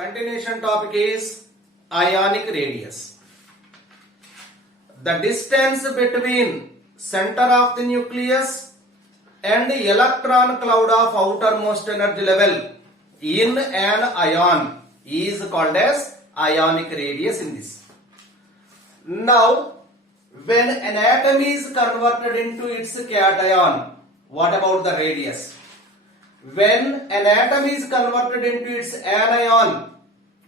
Continuation topic is Ionic Radius. The distance between center of the nucleus and the electron cloud of outermost energy level in an ion is called as Ionic Radius in this. Now, when an atom is converted into its cation, what about the radius? When an atom is converted into its anion,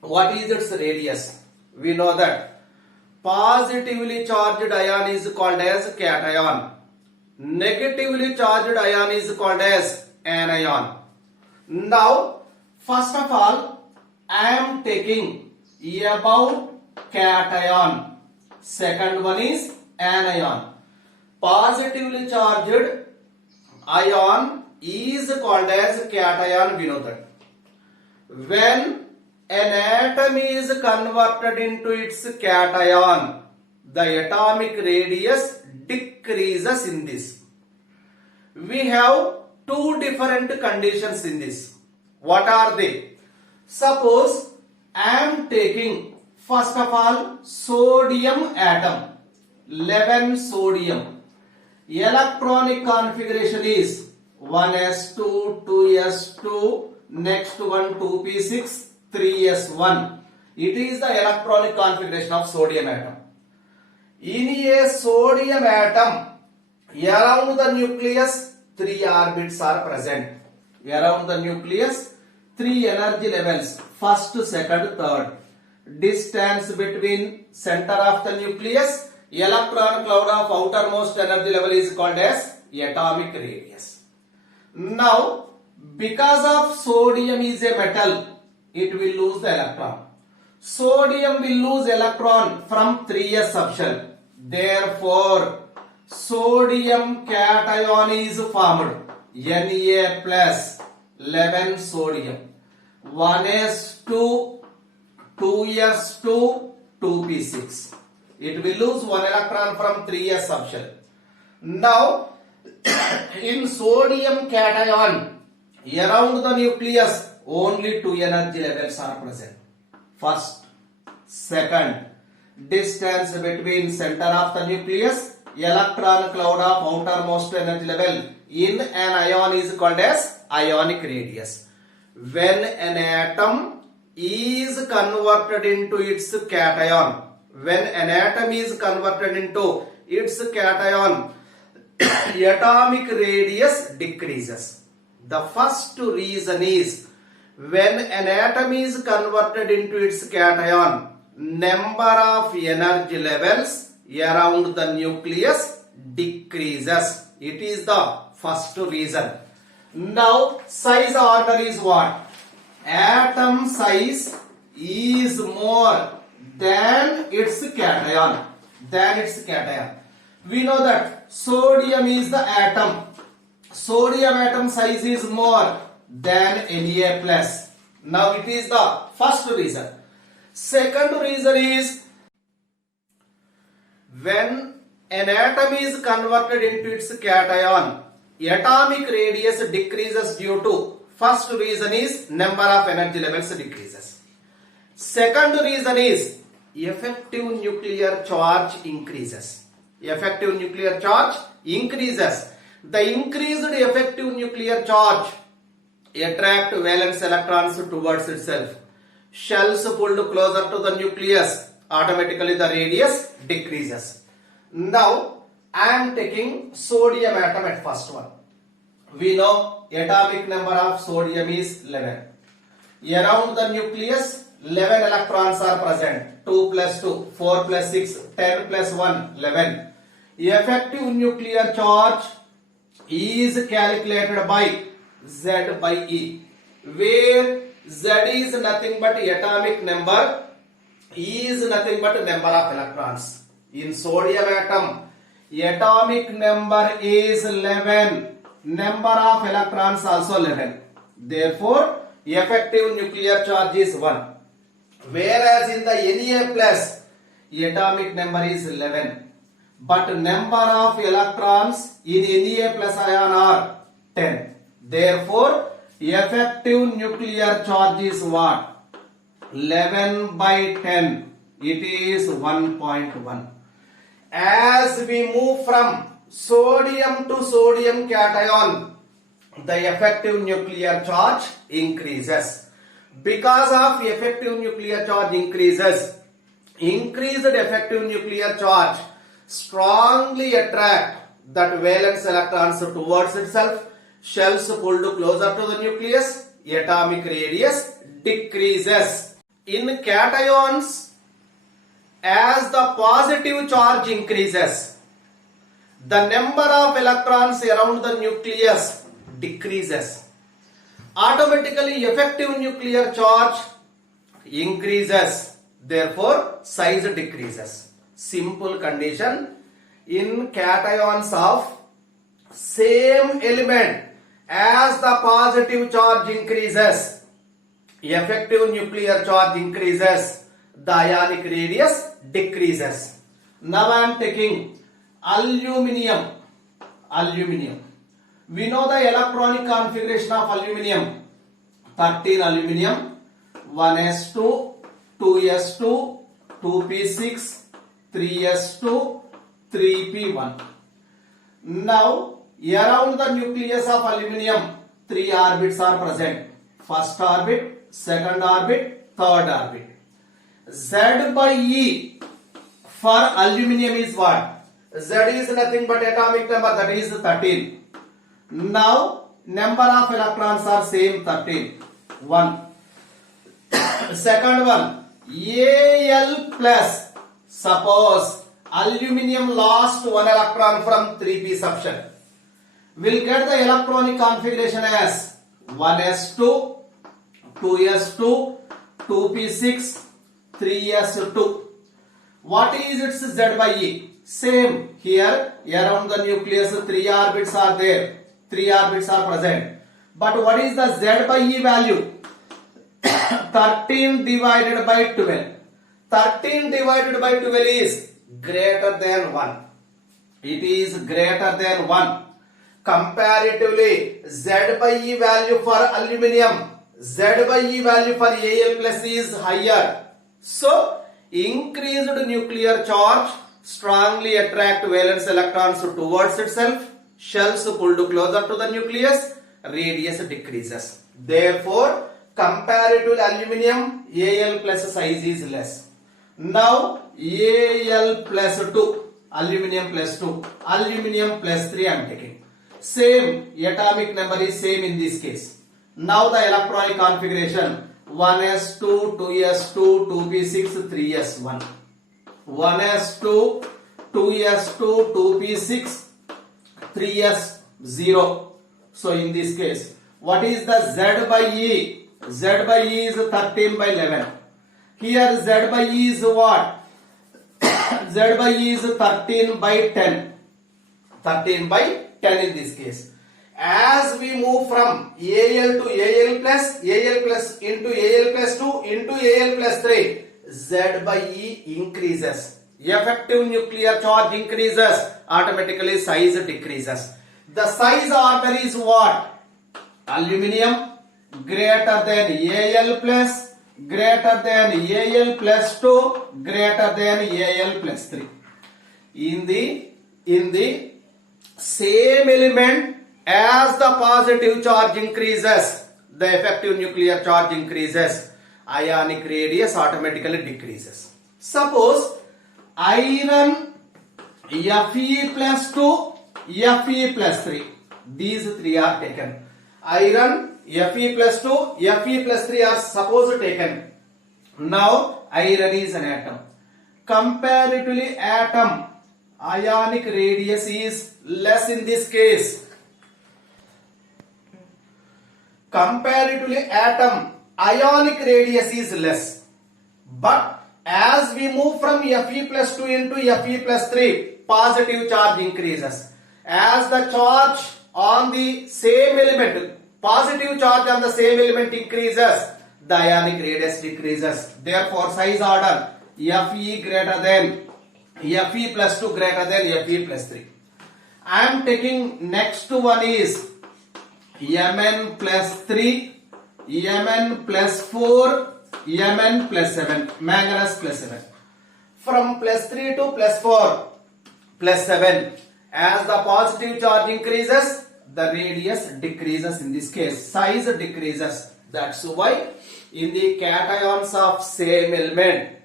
what is its radius? We know that positively charged ion is called as cation. Negatively charged ion is called as anion. Now, first of all, I am taking about cation. Second one is anion. Positively charged ion is called as cation, we know that. When an atom is converted into its cation, the atomic radius decreases in this. We have two different conditions in this. What are they? Suppose I am taking first of all sodium atom, 11 sodium. Electronic configuration is 1s2, 2s2, next one 2p6, 3s1. It is the electronic configuration of sodium atom. In a sodium atom, around the nucleus 3 orbits are present. Around the nucleus 3 energy levels, first, second, third. Distance between center of the nucleus, electron cloud of outermost energy level is called as atomic radius. Now, because of sodium is a metal, it will lose the electron. Sodium will lose electron from 3s subshell. Therefore, sodium cation is formed. Na plus 11 sodium. 1s2, 2s2, 2p6. It will lose one electron from 3s subshell. Now, in sodium cation, around the nucleus, only two energy levels are present. First, second, distance between center of the nucleus, electron cloud of outermost energy level in an ion is called as ionic radius. When an atom is converted into its cation, when an atom is converted into its cation, atomic radius decreases. The first reason is when an atom is converted into its cation, number of energy levels around the nucleus decreases. It is the first reason. Now, size order is what? Atom size is more than its cation. We know that sodium is the atom. Sodium atom size is more than Na plus. Now it is the first reason. Second reason is when an atom is converted into its cation, atomic radius decreases due to first reason is number of energy levels decreases. Second reason is effective nuclear charge increases. Effective nuclear charge increases. The increased effective nuclear charge attract valence electrons towards itself. Shells pulled closer to the nucleus, automatically the radius decreases. Now, I am taking sodium atom at first one. We know atomic number of sodium is 11. Around the nucleus, 11 electrons are present. 2 plus 2, 4 plus 6, 10 plus 1, 11. Effective nuclear charge is calculated by Z by E, where Z is nothing but atomic number, E is nothing but number of electrons. In sodium atom, atomic number is 11, number of electrons also 11. Therefore, effective nuclear charge is 1. Whereas in the Na plus, atomic number is 11, but number of electrons in Na plus ion are 10. Therefore, effective nuclear charge is what? 11 by 10, it is 1.1. As we move from sodium to sodium cation, the effective nuclear charge increases. Because of effective nuclear charge increases, increased effective nuclear charge strongly attract that valence electrons towards itself. Shells pulled closer to the nucleus, atomic radius decreases. In cations, as the positive charge increases, the number of electrons around the nucleus decreases. Automatically effective nuclear charge increases, therefore size decreases. Simple condition. In cations of same element, as the positive charge increases, effective nuclear charge increases, the ionic radius decreases. Now I am taking aluminium. We know the electronic configuration of aluminium. 13 aluminium, 1s2, 2s2, 2p6, 3s2, 3p1. Now around the nucleus of aluminium, 3 orbits are present. First orbit, second orbit, third orbit. Z by E for aluminium is what? Z is nothing but atomic number, that is 13. Now number of electrons are same, 13. 1. Second one, Al plus. Suppose aluminium lost 1 electron from 3p subshell. We'll get the electronic configuration as 1s2, 2s2, 2p6, 3s2. What is its Z by E? Same. Here around the nucleus 3 orbits are there. 3 orbits are present. But what is the Z by E value? 13 divided by 12. 13 divided by 12 is greater than 1. It is greater than 1. Comparatively, Z by E value for aluminium, Z by E value for Al plus is higher. So, increased nuclear charge strongly attract valence electrons towards itself. Shells pulled closer to the nucleus, radius decreases. Therefore, compared to aluminium, Al plus size is less. Now, Al plus 2, aluminium plus 2, aluminium plus 3 I am taking. Same, atomic number is same in this case. Now the electronic configuration, 1s2, 2s2, 2p6, 3s1. 1s2, 2s2, 2p6, 3s0. So in this case, what is the Z by E? Z by E is 13 by 11. Here Z by E is what? Z by E is 13 by 10. 13 by 10 in this case. As we move from Al to Al plus into Al plus 2 into Al plus 3, Z by E increases. Effective nuclear charge increases. Automatically size decreases. The size order is what? Aluminium greater than Al plus, greater than Al plus 2, greater than Al plus 3. In the same element, as the positive charge increases, the effective nuclear charge increases, ionic radius automatically decreases. Suppose iron Fe plus 2, Fe plus 3. These three are taken. Iron Fe plus 2, Fe plus 3 are supposed taken. Now iron is an atom. Comparatively atom, ionic radius is less in this case. Comparatively atom, ionic radius is less. But as we move from Fe plus 2 into Fe plus 3, positive charge increases. As the charge on the same element, positive charge on the same element increases, the ionic radius decreases. Therefore, size order Fe greater than Fe plus 2 greater than Fe plus 3. I am taking next one is Mn plus 3, Mn plus 4, Mn plus 7, manganese plus 7. From plus 3 to plus 4, plus 7. As the positive charge increases, the radius decreases in this case. Size decreases. That's why in the cations of same element,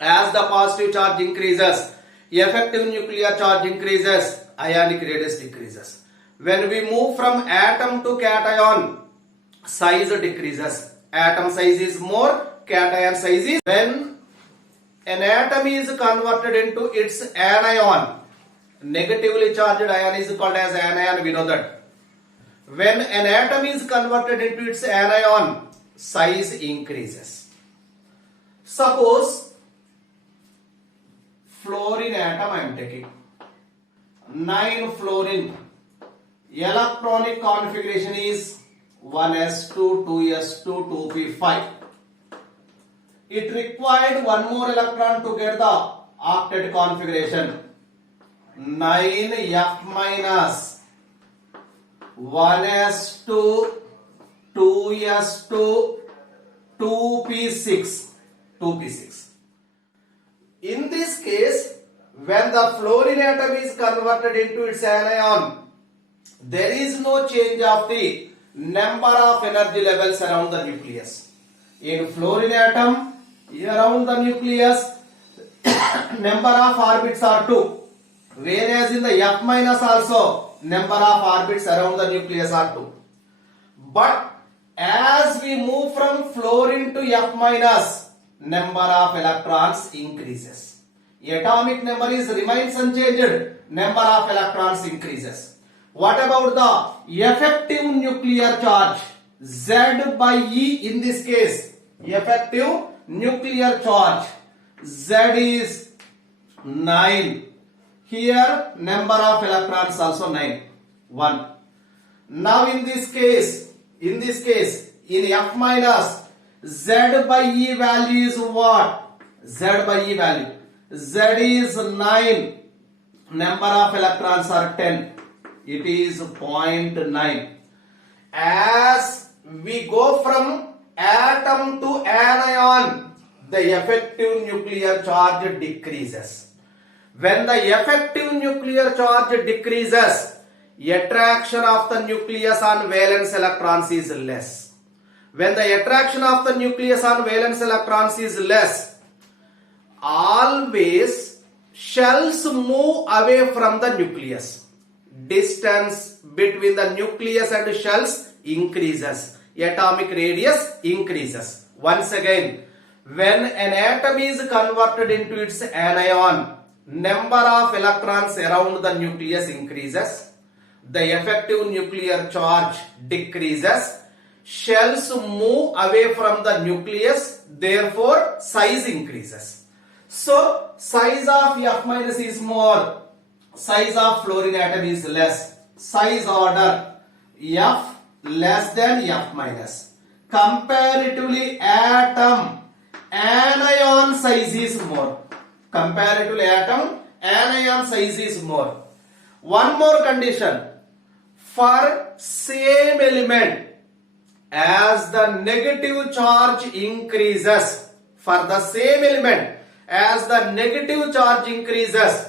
as the positive charge increases, effective nuclear charge increases, ionic radius decreases. When we move from atom to cation, size decreases. Atom size is more, cation size is. When an atom is converted into its anion, negatively charged ion is called as anion, we know that. When an atom is converted into its anion, size increases. Suppose fluorine atom I am taking. 9 fluorine. Electronic configuration is 1s2, 2s2, 2p5. It required one more electron to get the octet configuration. 9f minus 1s2, 2s2, 2p6. In this case, when the fluorine atom is converted into its anion, there is no change of the number of energy levels around the nucleus. In fluorine atom, around the nucleus, number of orbits are 2. Whereas in the F minus also, number of orbits around the nucleus are 2. But as we move from fluorine to F minus, number of electrons increases. Atomic number remains unchanged, number of electrons increases. What about the effective nuclear charge? Z by E in this case. Effective nuclear charge. Z is 9. Here number of electrons also 9. 1. Now in this case, in F minus, Z by E value is what? Z by E value. Z is 9. Number of electrons are 10. It is 0.9. As we go from atom to anion, the effective nuclear charge decreases. When the effective nuclear charge decreases, attraction of the nucleus on valence electrons is less. When the attraction of the nucleus on valence electrons is less, always shells move away from the nucleus. Distance between the nucleus and shells increases. Atomic radius increases. Once again, when an atom is converted into its anion, number of electrons around the nucleus increases. The effective nuclear charge decreases. Shells move away from the nucleus, therefore size increases. So size of F minus is more, size of fluorine atom is less. Size order F less than F minus. Comparatively atom, anion size is more. Comparatively atom, anion size is more. One more condition. For same element, as the negative charge increases, for the same element, as the negative charge increases,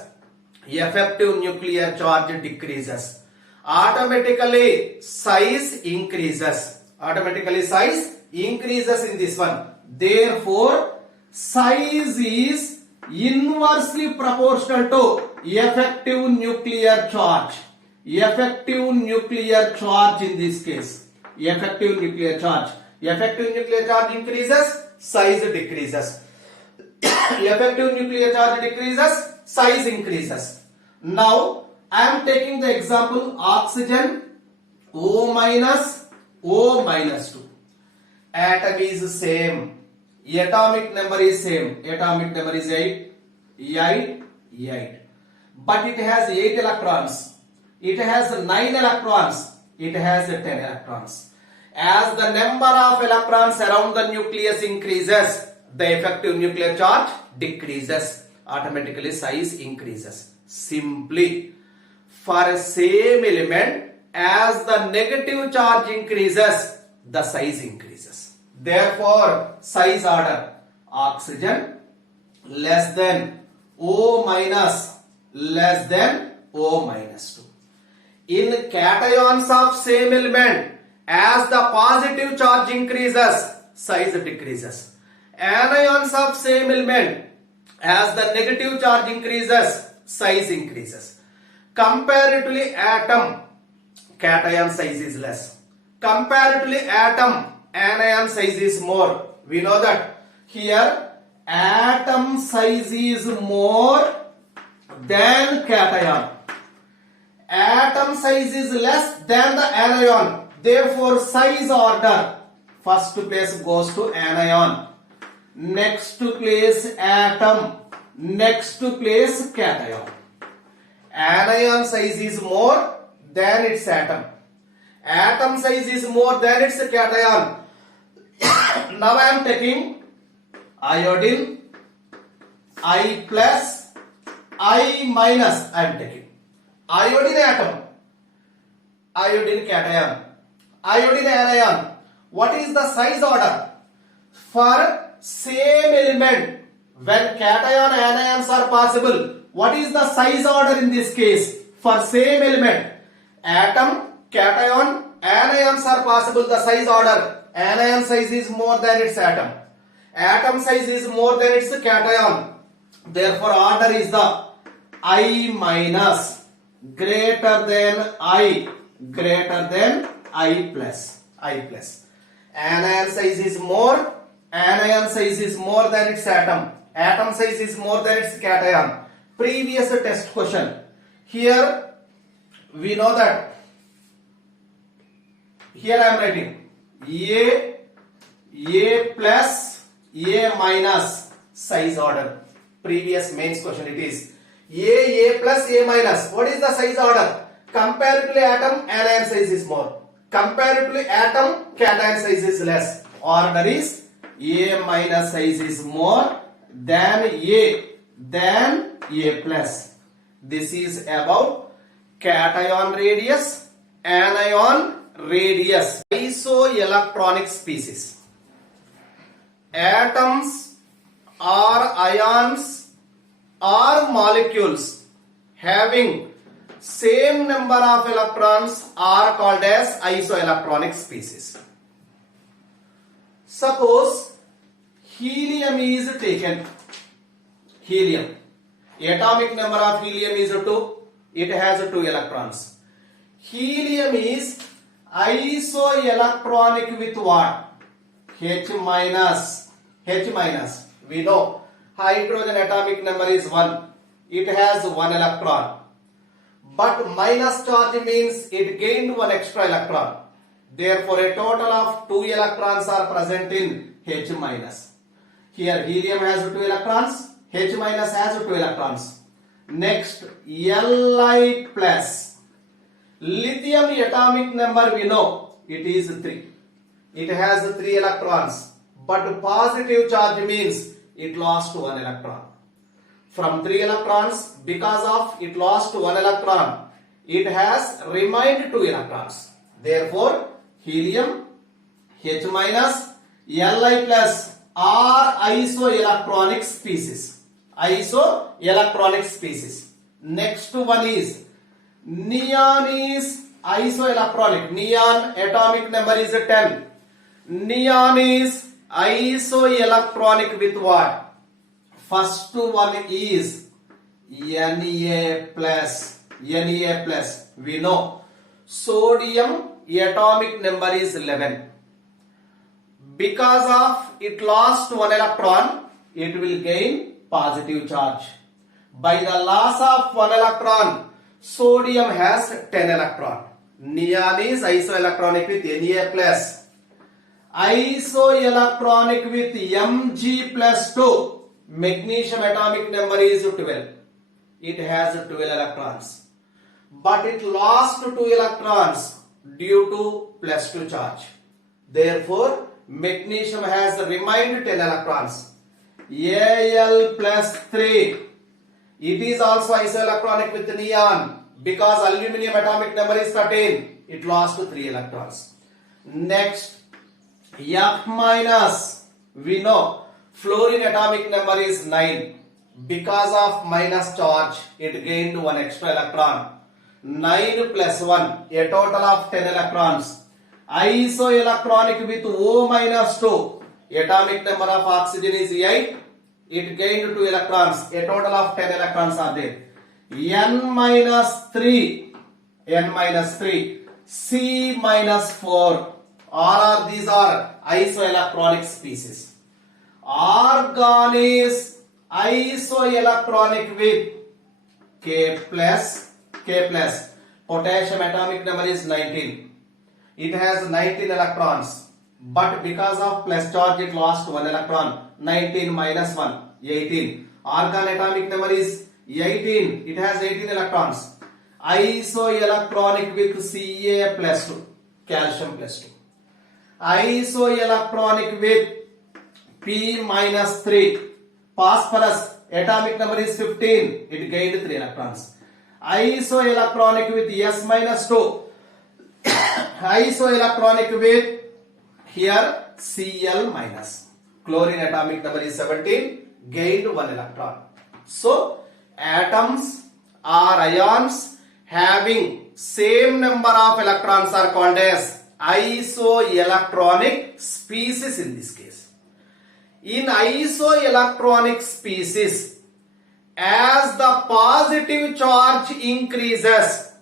effective nuclear charge decreases. Automatically size increases. Automatically size increases in this one. Therefore, size is inversely proportional to effective nuclear charge. Effective nuclear charge in this case. Effective nuclear charge. Effective nuclear charge increases, size decreases. Effective nuclear charge decreases, size increases. Now I am taking the example oxygen O minus 2. Atom is same. Atomic number is same. Atomic number is 8. But it has 8 electrons. It has 9 electrons. It has 10 electrons. As the number of electrons around the nucleus increases, the effective nuclear charge decreases. Automatically size increases. Simply, for a same element, as the negative charge increases, the size increases. Therefore, size order oxygen less than O minus less than O minus 2. In cations of same element, as the positive charge increases, size decreases. Anions of same element, as the negative charge increases, size increases. Comparatively atom, cation size is less. Comparatively atom, anion size is more. We know that here atom size is more than cation. Atom size is less than the anion. Therefore, size order, first place goes to anion, next place atom, next place cation. Anion size is more than its atom. Atom size is more than its cation. Now I am taking iodine, I plus, I minus I am taking. Iodine atom, iodine cation, iodine anion. What is the size order? For same element, when cation anions are possible, what is the size order in this case? For same element, atom, cation, anions are possible, the size order. Anion size is more than its atom. Atom size is more than its cation. Therefore, order is the I minus greater than I plus. Anion size is more. Anion size is more than its atom. Atom size is more than its cation. Previous test question. Here we know that. Here I am writing A plus, A minus size order. Previous mains question it is. A plus, A minus. What is the size order? Comparatively atom, anion size is more. Comparatively atom, cation size is less. Order is A minus size is more than A plus. This is about cation radius, anion radius. Isoelectronic species. Atoms or ions or molecules having same number of electrons are called as isoelectronic species. Suppose helium is taken. Helium. Atomic number of helium is 2. It has 2 electrons. Helium is isoelectronic with what? H minus. We know hydrogen atomic number is 1. It has 1 electron. But minus charge means it gained 1 extra electron. Therefore, a total of 2 electrons are present in H minus. Here helium has 2 electrons. H minus has 2 electrons. Next, Li plus. Lithium atomic number we know it is 3. It has 3 electrons. But positive charge means it lost 1 electron. From 3 electrons, because of it lost 1 electron, it has remained 2 electrons. Therefore, helium, H minus, Li plus are isoelectronic species. Isoelectronic species. Next one is neon is isoelectronic. Neon atomic number is 10. Neon is isoelectronic with what? First one is Na plus. We know sodium atomic number is 11. Because of it lost 1 electron, it will gain positive charge. By the loss of 1 electron, sodium has 10 electron. Neon is isoelectronic with Na plus. Isoelectronic with Mg plus 2. Magnesium atomic number is 12. It has 12 electrons. But it lost 2 electrons due to plus 2 charge. Therefore, magnesium has remained 10 electrons. Al plus 3. It is also isoelectronic with neon. Because aluminium atomic number is 13. It lost 3 electrons. Next, F minus, we know fluorine atomic number is 9. Because of minus charge, it gained 1 extra electron. 9 plus 1, a total of 10 electrons. Isoelectronic with O minus 2, atomic number of oxygen is 8. It gained 2 electrons. A total of 10 electrons are there. N minus 3, C minus 4. All of these are isoelectronic species. Argon is isoelectronic with K plus. Potassium atomic number is 19. It has 19 electrons. But because of plus charge, it lost 1 electron. 19 minus 1, 18. Argon atomic number is 18. It has 18 electrons. Isoelectronic with Ca plus 2, calcium plus 2. Isoelectronic with P minus 3, phosphorus atomic number is 15. It gained 3 electrons. Isoelectronic with S minus 2. Isoelectronic with here Cl minus. Chlorine atomic number is 17. Gained 1 electron. So atoms or ions having same number of electrons are called as isoelectronic species in this case. In isoelectronic species, as the positive charge increases,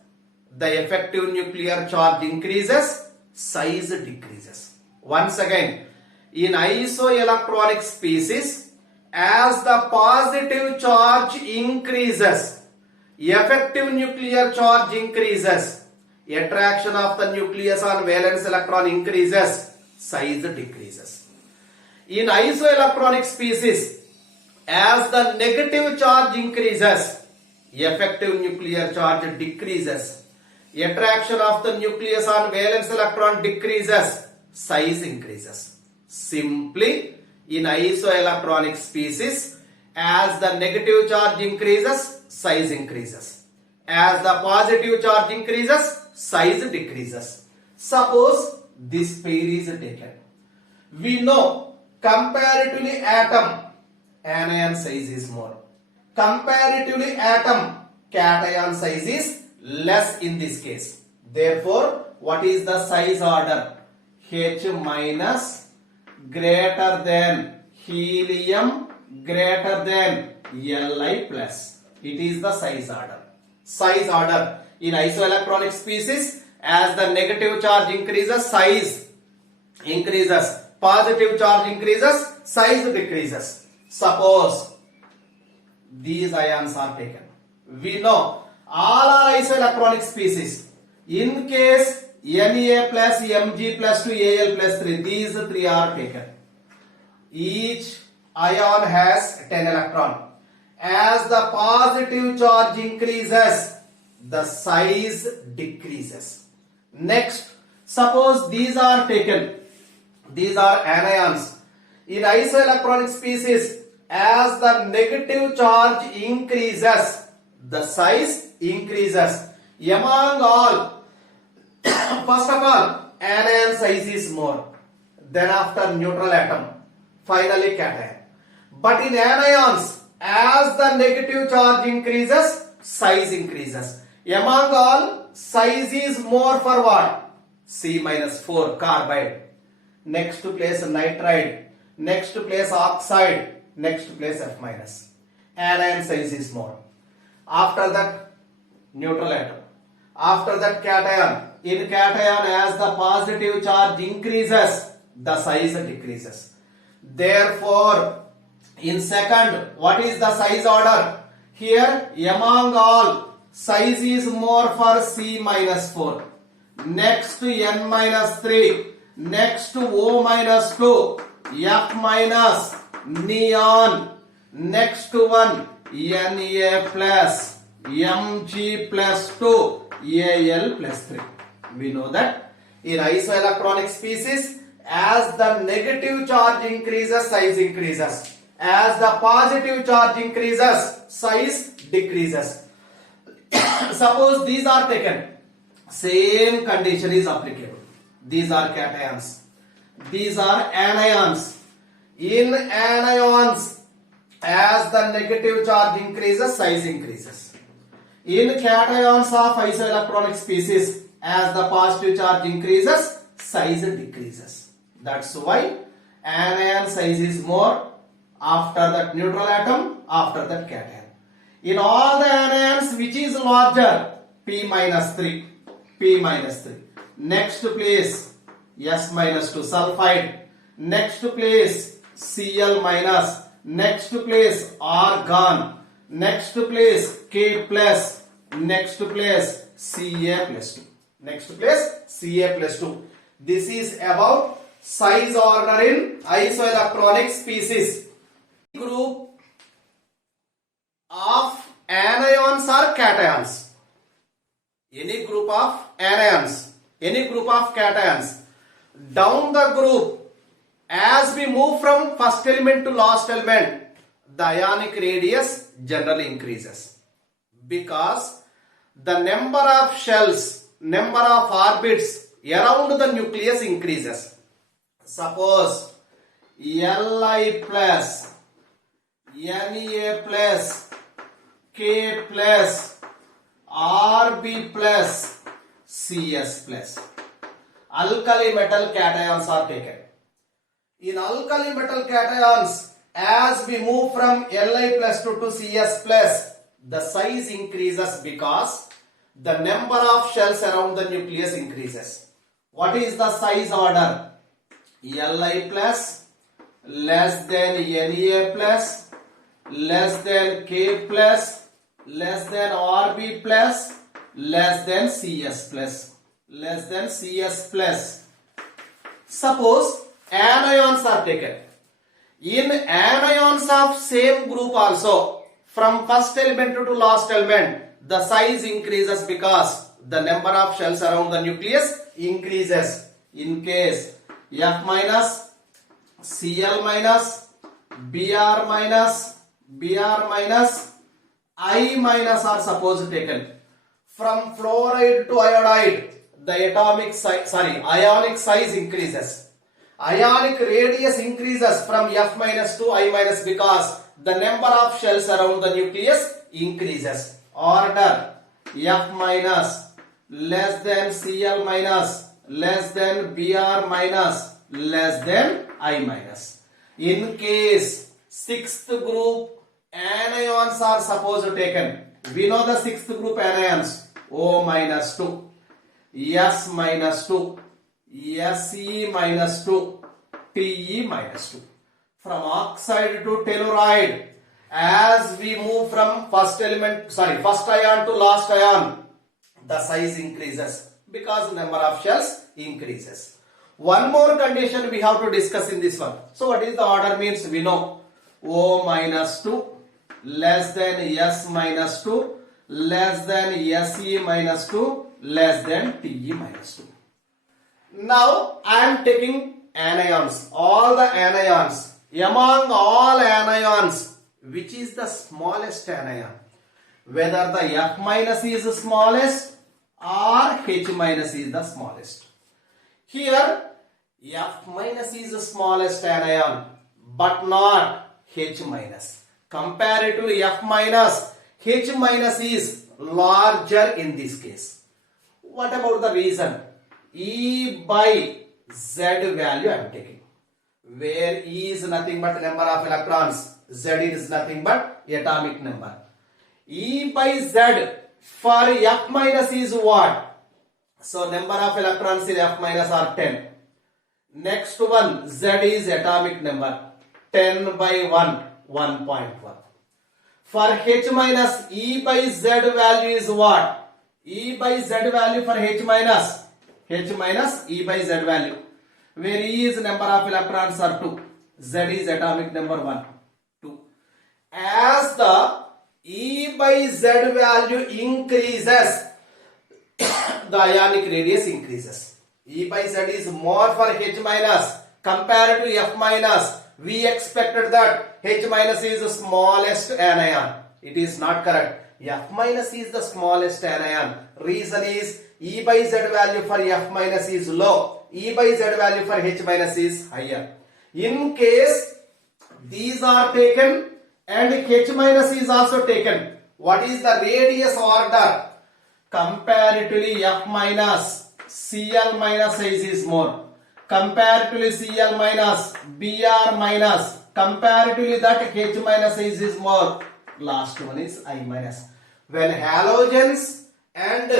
the effective nuclear charge increases, size decreases. Once again, in isoelectronic species, as the positive charge increases, effective nuclear charge increases, attraction of the nucleus on valence electron increases, size decreases. In isoelectronic species, as the negative charge increases, effective nuclear charge decreases, attraction of the nucleus on valence electron decreases, size increases. Simply, in isoelectronic species, as the negative charge increases, size increases. As the positive charge increases, size decreases. Suppose this pair is taken. We know comparatively atom, anion size is more. Comparatively atom, cation size is less in this case. Therefore, what is the size order? H minus greater than helium greater than Li plus. It is the size order. Size order in isoelectronic species, as the negative charge increases, size increases. Positive charge increases, size decreases. Suppose these ions are taken. We know all are isoelectronic species. In case Na plus Mg plus 2 Al plus 3, these 3 are taken. Each ion has 10 electron. As the positive charge increases, the size decreases. Next, suppose these are taken. These are anions. In isoelectronic species, as the negative charge increases, the size increases. Among all, first of all, anion size is more. Then after neutral atom, finally cation. But in anions, as the negative charge increases, size increases. Among all, size is more for what? C minus 4, carbide. Next to place nitride. Next to place oxide. Next to place F minus. Anion size is more. After that, neutral atom. After that, cation. In cation, as the positive charge increases, the size decreases. Therefore, in second, what is the size order? Here, among all, size is more for C minus 4. Next to N minus 3. Next to O minus 2. F minus, neon. Next to 1, Na plus, Mg plus 2, Al plus 3. We know that in isoelectronic species, as the negative charge increases, size increases. As the positive charge increases, size decreases. Suppose these are taken. Same condition is applicable. These are cations. These are anions. In anions, as the negative charge increases, size increases. In cations of isoelectronic species, as the positive charge increases, size decreases. That's why anion size is more after that neutral atom, after that cation. In all the anions, which is larger? P minus 3. P minus 3. Next place, S minus 2 sulfide. Next place, Cl minus. Next place, argon. Next place, K plus. Next place, Ca plus 2. Next place, Ca plus 2. This is about size order in isoelectronic species. Group of anions or cations. Any group of anions, any group of cations. Down the group, as we move from first element to last element, the ionic radius generally increases. Because the number of shells, number of orbits around the nucleus increases. Suppose Li plus, Na plus, K plus, Rb plus, Cs plus. Alkali metal cations are taken. In alkali metal cations, as we move from Li plus to Cs plus, the size increases because the number of shells around the nucleus increases. What is the size order? Li plus less than Na plus less than K plus less than Rb plus less than Cs plus less than Cs plus. Suppose anions are taken. In anions of same group also, from first element to last element, the size increases because the number of shells around the nucleus increases. In case F minus, Cl minus, Br minus, I minus are supposed taken. From fluoride to iodide, the ionic size increases. Ionic radius increases from F minus to I minus because the number of shells around the nucleus increases. Order F minus less than Cl minus less than Br minus less than I minus. In case sixth group anions are supposed taken. We know the sixth group anions. O minus 2, S minus 2, Se minus 2, Te minus 2. From oxide to telluride, as we move from first ion to last ion, the size increases because number of shells increases. One more condition we have to discuss in this one. So what is the order means? We know O minus 2 less than S minus 2 less than Se minus 2 less than Te minus 2. Now I am taking anions, all the anions. Among all anions, which is the smallest anion? Whether the F minus is the smallest or H minus is the smallest. Here F minus is the smallest anion but not H minus. Compared to F minus, H minus is larger in this case. What about the reason? E by Z value I am taking. Where E is nothing but number of electrons, Z is nothing but atomic number. E by Z for F minus is what? So number of electrons in F minus are 10. Next one, Z is atomic number. 10 by 1, 1.1. For H minus, E by Z value is what? E by Z value for H minus E by Z value. Where E is number of electrons are 2. Z is atomic number 1, 2. As the E by Z value increases, the ionic radius increases. E by Z is more for H minus compared to F minus. We expected that H minus is the smallest anion. It is not correct. F minus is the smallest anion. Reason is E by Z value for F minus is low. E by Z value for H minus is higher. In case these are taken and H minus is also taken, what is the radius order? Comparatively F minus Cl minus size is more. Comparatively Cl minus Br minus. Comparatively that H minus size is more. Last one is I minus. When halogens and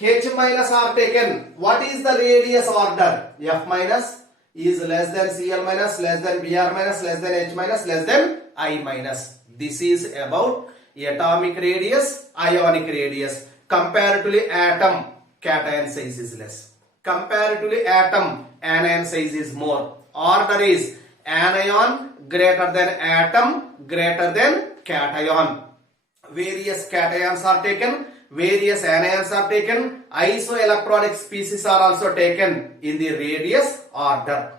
H minus are taken, what is the radius order? F minus is less than Cl minus, less than Br minus, less than H minus, less than I minus. This is about atomic radius, ionic radius. Comparatively atom, cation size is less. Comparatively atom, anion size is more. Order is anion greater than atom greater than cation. Various cations are taken, various anions are taken, isoelectronic species are also taken in the radius order.